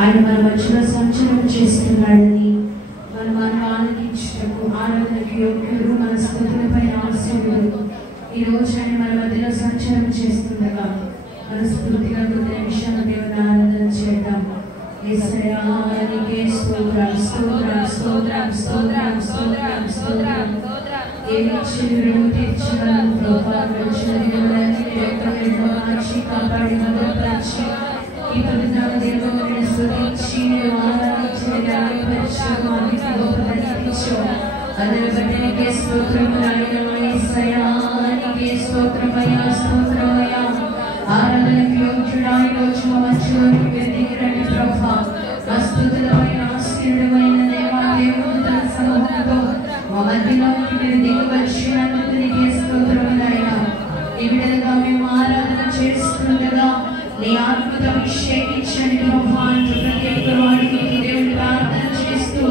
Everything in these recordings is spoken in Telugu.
ఆయన మన మధ్యలో సంచలనం చేస్తున్నాడని మనం ఆనందించటకు ఆరాధనకు యోగ్యుడు, మన స్తుతులపై ఆశీర్వదుడు. ఈ రోజు ఆయన మన మధ్యలో సంచలనం చేస్తుండగా మనస్ఫూర్తిగా కొద్ది నిమిషాలు దేవుని ఆరాధన చేద్దాం. యేసయ్యా నీకే స్తోత్రం స్తోత్రం స్తోత్రం స్తోత్రం స్తోత్రం స్తోత్రం. ఏమి చిరును తీర్చగలను ప్రభా, గడిచిన దినములన్నీ రేపటిలో మార్చి కాపాడి భద్రపరిచి ఈ పవిత్రమైన దేవుని స్తుతించి ఆరాధించి గాయపరచు గొప్పదనిపించు. అందరి బట్టి నీకే స్తోత్రము నాయనా. యేసయ్యా నీకే స్తోత్రమయ్యా స్తోత్రమయ్యా. ఆరాధనకు యోగ్యుడా ఈ రోజు మా మధ్యలోకి దిగిరండి ప్రభా. స్తుతులపై ఆశీర్వదమైన దేవా, దేవుడు తన సమూహంతో మా మధ్యలోకి మీరు దిగవచ్చినందుకు నీకే స్తోత్రము నాయనా. ఈ విధంగా మేము ఆరాధన చేస్తుండగా నీ ఆత్మతో అభిషేకించండి ప్రభా అంటూ ప్రతి ఒక్కరు అడుగుతూ దేవుని ప్రార్థన చేస్తూ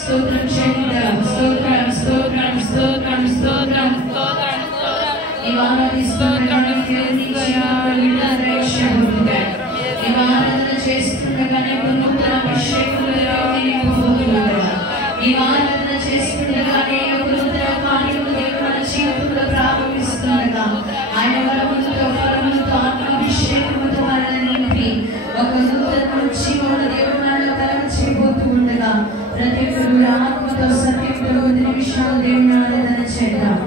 స్తోత్రం చేద్దాం. స్తోత్రం స్తోత్రం స్తోత్రం స్తోత్రం స్తోత్రం. ఈ ఆరాధన చేస్తుండగానే నూతన అభిషేకంలో ఈ ఆరాధన చేస్తుండగానే నూతన కార్యములు దేవుడు మన జీవితంలో ప్రారంభిస్తుండగా ఆయన వరములతో ఆత్మాభిషేకముతో మనల్ని నింపి ఒక నూతన జీవన దేవుడు మనలో కలగచేయబోతూ ఉండగా ప్రతి ఒక్కరు ఆత్మతో సత్యంతో కొద్ది నిమిషాలు దేవుని ఆరాధన చేద్దాం.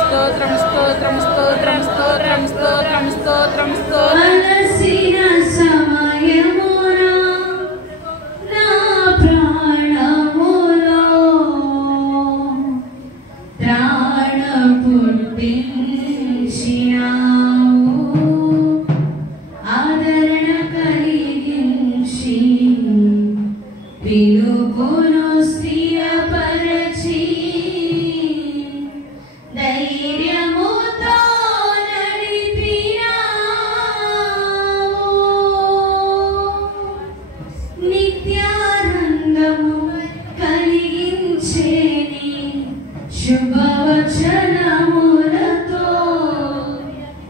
స్తోత్రం స్తోత్రం స్తోత్రం స్తోత్రం స్తోత్రం స్తోత్రం స్తోత్రం. అలసిన సమయమున నా ప్రాణములో ప్రాణ పుట్టించినావు, ఆదరణ కలిగించి పిలుపును స్థిరపరచి ధైర్యముతో నడిపినావు. నిత్యానందము కలిగించేని శుభవచనములతో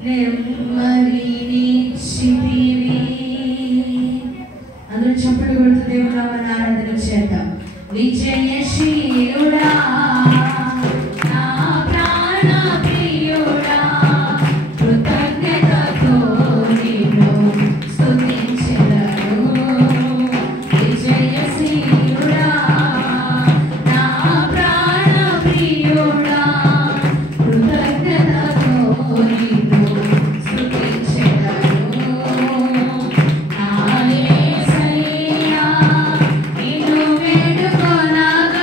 నెమ్మదినిచ్చితివి. అందరూ చప్పట్లు కొడుతూ దేవుని నామమున ఆరాధన చేద్దాం. విజయశీలుడా నా ప్రాణ ప్రియుడా, కృతజ్ఞతతో నిన్ను స్తుతించెదను. విజయశీలుడా నా ప్రాణ ప్రియుడా, కృతజ్ఞతతో నిన్ను స్తుతించెదను. నా యేసయ్యా నిన్ను వేడుకొనగా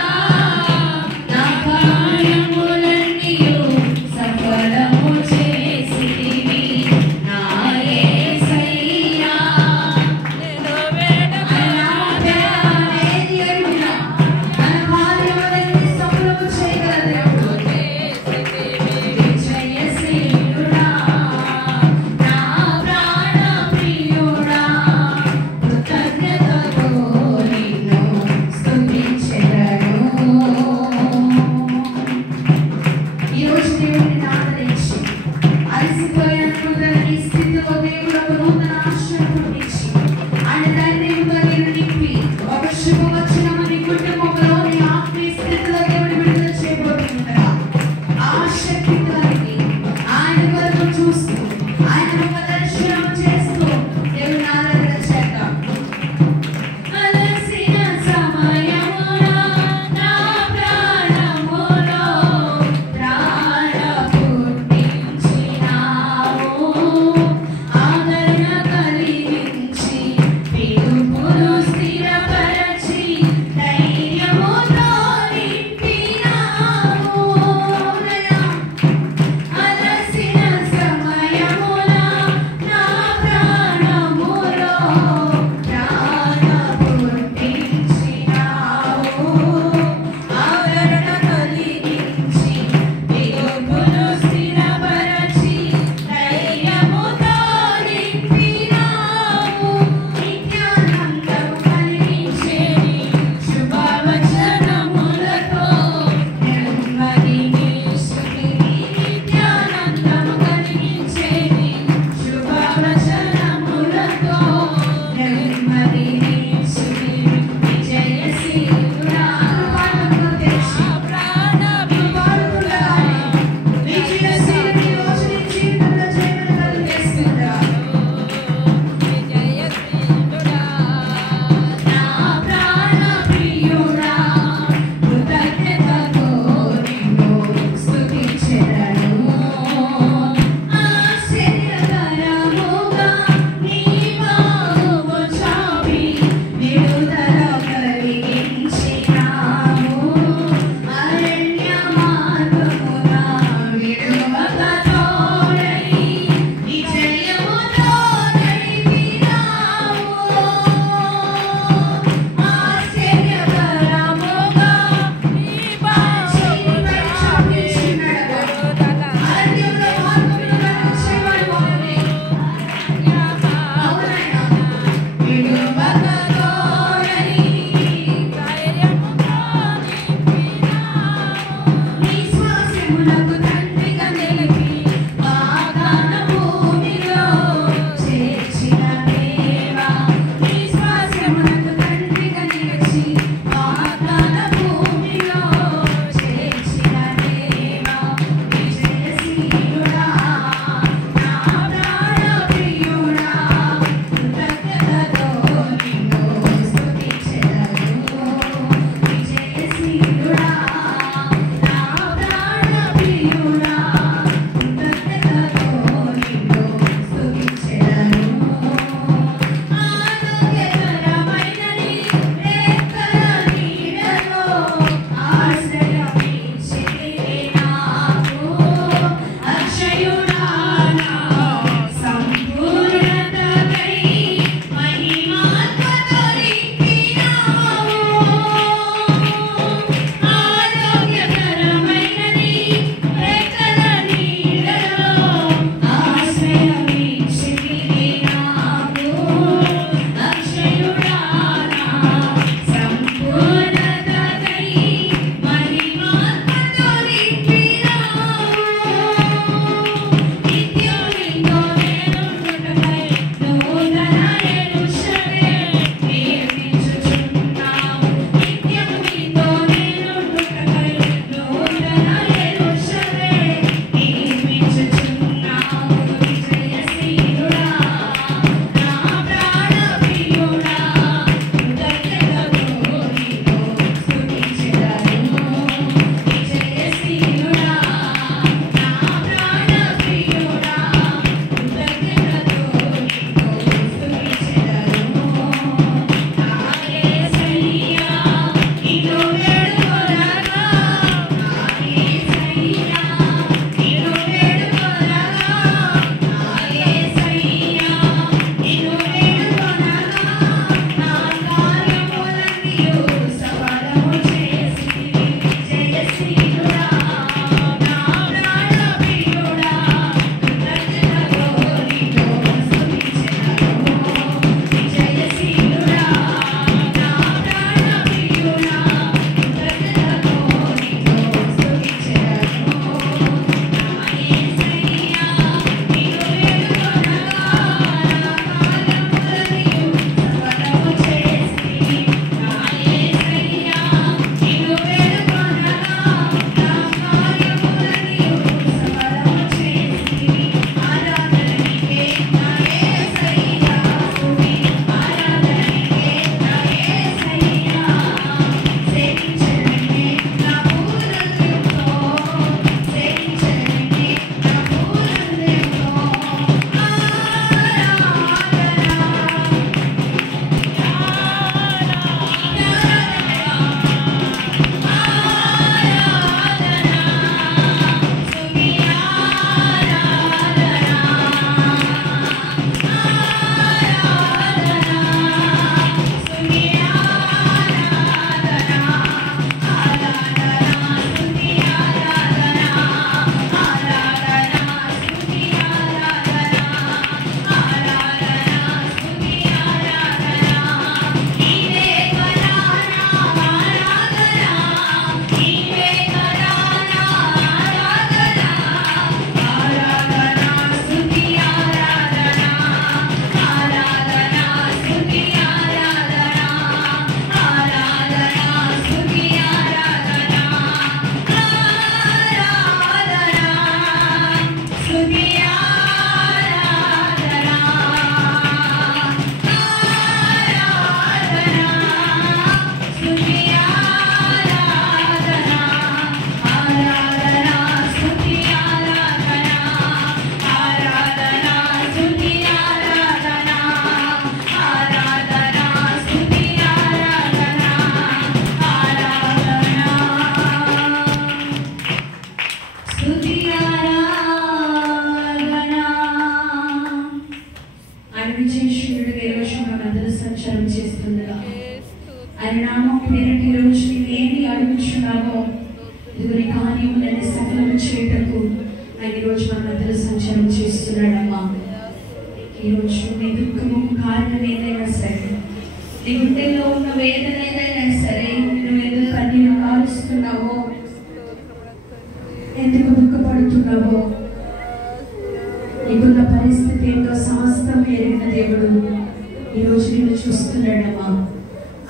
పరిశుద్ధుడిగా ఈ రోజు మనందరూ సంచారం చేస్తుండగా ఆయన నామం పేరిట ఈ రోజు నీవు ఏమి అడుగుచున్నావో ఇదిగో కార్యములను సఫలం చేయటకు ఆయన ఈ రోజు మనందరూ సంచారం చేస్తున్నాడమ్మా. ఈ రోజు నీ దుఃఖము కారణం ఏదైనా సరే, నీ గుండెల్లో ఉన్న వేదన ఏదైనా సరే, నువ్వు ఎందుకు కన్నీరు కారుస్తున్నావో, ఎందుకు దుఃఖపడుతున్నావో, నీకున్న పరిస్థితి ఏంటో సమస్తం ఎరిగిన దేవుడు ఈరోజు నిన్ను చూస్తున్నాడమ్మా.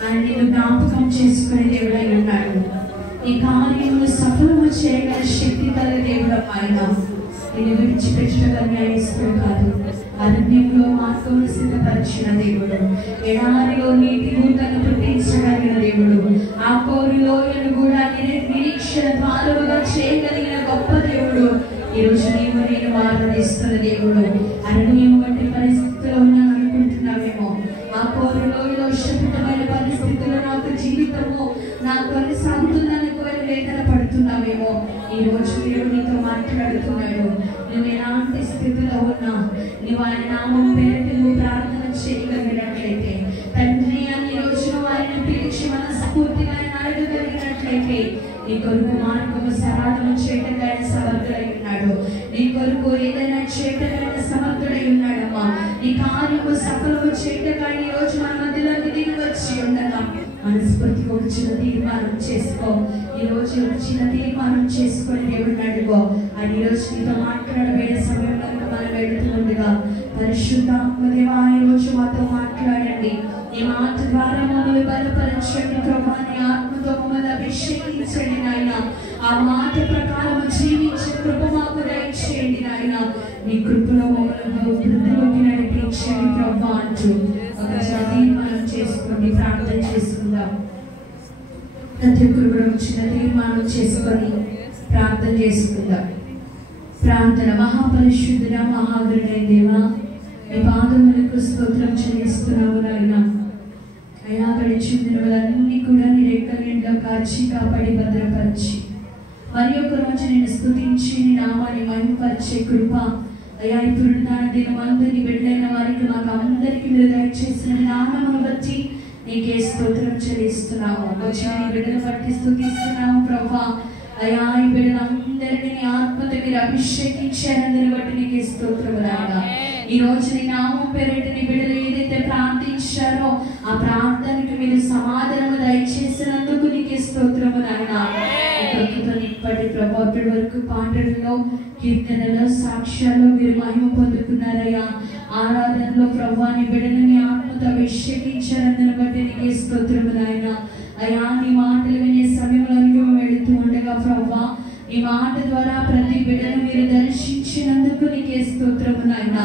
ఆయన నిన్ను జ్ఞాపకం చేసుకునే దేవుడై ఉన్నాడు. ఈ కార్యములు సఫలము చేయగల శక్తి గల దేవుడు ఆయన. నిన్ను విడిచిపెట్టగల న్యాయస్తుడు కాదు. అరణ్యంలో మార్గమును సిద్ధపరిచిన దేవుడు, ఎడారిలో నీటి ఊటను పుట్టించగలిగిన దేవుడు, ఆ కోరిలోయను కూడా నిరీక్షణ ద్వారముగా చేయగలిగిన గొప్ప దేవుడు ఈరోజు నీవు నేను ఆరాధిస్తున్న దేవుడు. అరణ్యం వంటి పరిస్థితిలో ఉన్నాను అనుకుంటున్నావేమో, ఆ కోరిలోయలో శక్తమైన పరిస్థితుల్లో నాకు జీవితము నాకు కొనసాగుతుందని కోరి వేదన పడుతున్నావేమో, ఈ రోజు దేవుడు నీతో మాట్లాడుతున్నాడు. నువ్వు ఎలాంటి స్థితిలో ఉన్నా నువ్వు ఆయన నామం పేరిట నువ్వు ప్రార్థన చేయగలిగినట్లయితే, తండ్రి అని ఈ రోజు ఆయన పిలిచి మనస్ఫూర్తిగా ఆయన అడగగలిగినట్లయితే నీ కొరకు మార్గము సరళము చేయటం ఆయన సమర్థుడై ఉన్నాడు. నీ కొరకు ఏదైనా చేయటం ఆయన సమర్థుడై ఉన్నాడమ్మా. నీ కార్యము సఫలము చేయటం ఆయన ఈ రోజు మన మధ్యలోకి దిగి వచ్చి ఉండగా మనస్ఫూర్తిగా ఒక చిన్న తీర్మానం చేసుకో. ఈ రోజు ఒక చిన్న తీర్మానం చేసుకొని దేవుడిని అడుగో. అని ఈ రోజు నీతో మాట్లాడబోయే సమయంలో మనం వెళుతుండగా పరిశుద్ధాత్మదేవా ఈ రోజు మాతో మాట్లాడండి. ఈ మాట ద్వారా మమ్మల్ని బలపరచండి ప్రభా. నీ ఆత్మతో మమ్మల్ని అభిషేకించండి నాయన. ఆ మాట ప్రకారం జీవించే కృప మాకు దయచేయండి నాయన. నీ కృపలో మమ్మల్ని వృద్ధిలోకి నడిపించండి ప్రభా అంటూ ఒక తీర్మానం చేసుకోండి. ప్రార్థన చేసుకుందాం. ప్రతి ఒక్కరు కూడా చిన్న తీర్మానం చేసుకొని ప్రార్థన చేసుకుందాం. ప్రార్థన. మహాపరిశుద్ధుడ మహాగణుడైన దేవా, మీ పాదములకు స్తోత్రం చెల్లిస్తున్నాము నాయన. అయా గడిచిన దినములన్నీ కూడా నీ రెక్కల నిండా కాచి కాపాడి భద్రపరిచి మరి ఒక రోజు నేను స్తుతించి నీ నామాన్ని మహిమపరిచే కృప అయా ఇప్పుడు నా దినమందరినీ బిడ్డలైన వారికి మాకు అందరికీ మీరు దయచేసిన నామమును బట్టి నీకే స్తోత్రం చెల్లిస్తున్నాము. వచ్చిన నీ బిడ్డను బట్టి స్తుతిస్తున్నాము ప్రభా. అయా ఈ బిడ్డలందరినీ నీ ఆత్మతో మీరు అభిషేకించారని బట్టి నీకే స్తోత్రము నాయన. ఈ రోజు నీ నామం పేరిట నీ బిడ్డలు ఏదైతే ప్రార్థించారో ఆ ప్రార్థనకి మీరు సమాధానము దయచేసినందుకు నీకే స్తోత్రము నాయన. ఇప్పటి ప్రభా ఇప్పటి వరకు పాటలలో, కీర్తనలో, సాక్ష్యాల్లో మీరు మహిమ పొందుకున్నారయ్యా. ఆరాధనలో ప్రభా నీ బిడ్డలు నీ ఆత్మతో అభిషేకించారని బట్టి నీకే స్తోత్రము నాయన. అయా నీ మాటలు వినే సమయంలో వెళుతూ ఉండగా ప్రభా ఈ మాట ద్వారా ప్రతి బిడ్డను మీరు దర్శించినందుకు నీకే స్తోత్రము నాయన.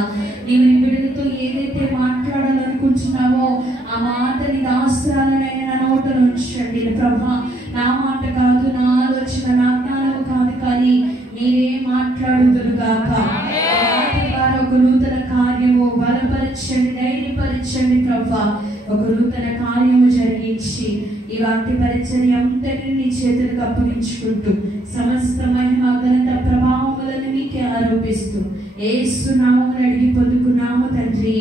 నీవు నీ బిడ్డలతో ఏదైతే మాట్లాడాలనుకుంటున్నావో ఆ మాటని దాస్త్రాలనైనా నా నోట ఉంచండి ప్రభా. నా మాట కాదు, నా ఆలోచన, నా జ్ఞానం కాదు, కానీ మీరే మాట్లాడుదురు గాక. ఒక నూతన కార్యము బలపరచండి, ధైర్యపరచండి ప్రభా. ఒక నూతన కార్యము జరిగించి ఈ వాక్య పరిచర్య అంతటిని నీ చేతులకు అప్పగించుకుంటూ సమస్త మహిమ ఘనత ప్రభావములను నీకే ఆరోపిస్తూ యేసు నామమున అడిగి పొందుకున్నాము తండ్రి.